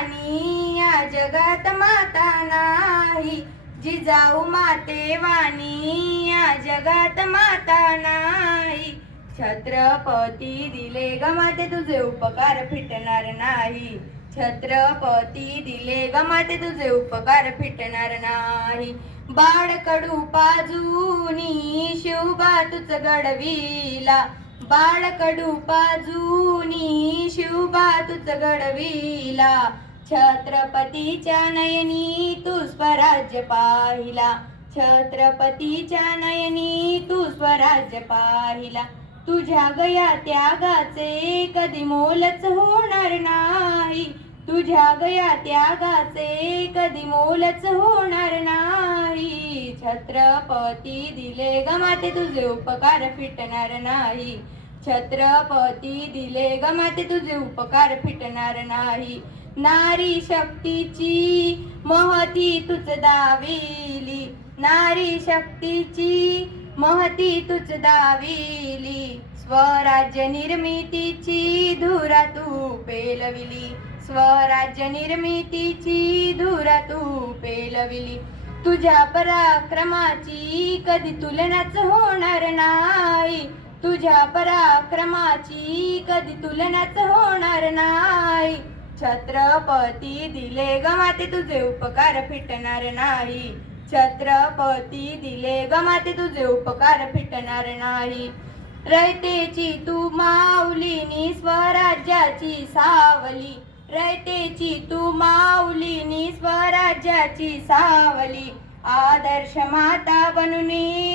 वाणी या जगात माता नाही, जिजाऊ माते वाणी या जगात माता नाही. छत्रपती दिले ग माते तुझे उपकार फिटणार नाही, छत्रपती दिले ग माते तुझे उपकार फिटणार नाही. बाळ कडू पाजूनी शिवबा तुझ घडविला, बाळ कडू पाजूनी शिवबा तुझ घडविला. छत्रपतीच्या नयनी तू स्वराज्य पाहिला, छत्रपतीच्या नयनी तू स्वराज्य पाहिला. तुझ्या गया त्यागाचे कधी मोलच होणार नाही, तुझ्या गया त्यागाचे कधी मोलच होणार नाही. छत्रपती दिले ग माते तुझे उपकार फिटणार नाही, छत्रपती दिले ग माते तुझे उपकार फिटणार नाही. नारी शक्तीची महती तुझ दाविली, नारी शक्तीची महती तुझ दाविली. स्वराज्य निर्मितीची धुरा तू पेलविली, स्वराज्य निर्मितीची धुरा तू पेलविली. तुझ्या पराक्रमाची कधी तुलनाच होणार नाही, तुझ्या पराक्रमाची कधी तुलनाच होणार नाही. छत्रपती दिले ग माते तुझे उपकार फिटणार नाही, छत्रपती दिले ग माते तुझे उपकार फिटणार नाही. रयतेची तू माऊलीनी स्वराज्याची सावली, रयतेची तू माऊलीनी स्वराज्याची सावली. आदर्श माता बनून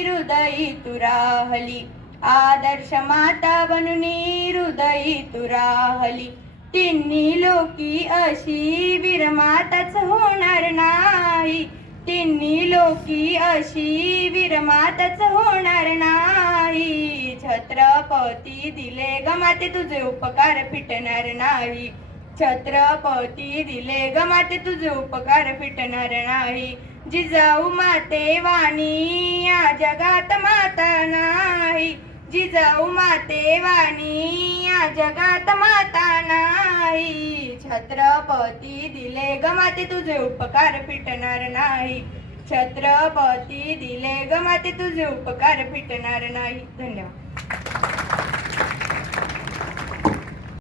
हृदयी तू राहली, आदर्श माता बनून हृदयी तू राहली. तिन्ही लोकी अशी वीरमाताच होणार नाही, तिन्ही लोकी अशी वीरमाताच होणार नाही. छत्रपती दिले ग माते तुझे उपकार फिटणार नाही, छत्रपती दिले ग माते तुझे उपकार फिटणार नाही. जिजाऊ माते वाणी या जगात माता नाही, जिजाऊ माते वाणी या जगात माता नाही. छत्रपती दिले ग माते तुझे उपकार फिटणार नाही, छत्रपती दिले ग माते तुझे उपकार फिटणार नाही. धन्यवाद.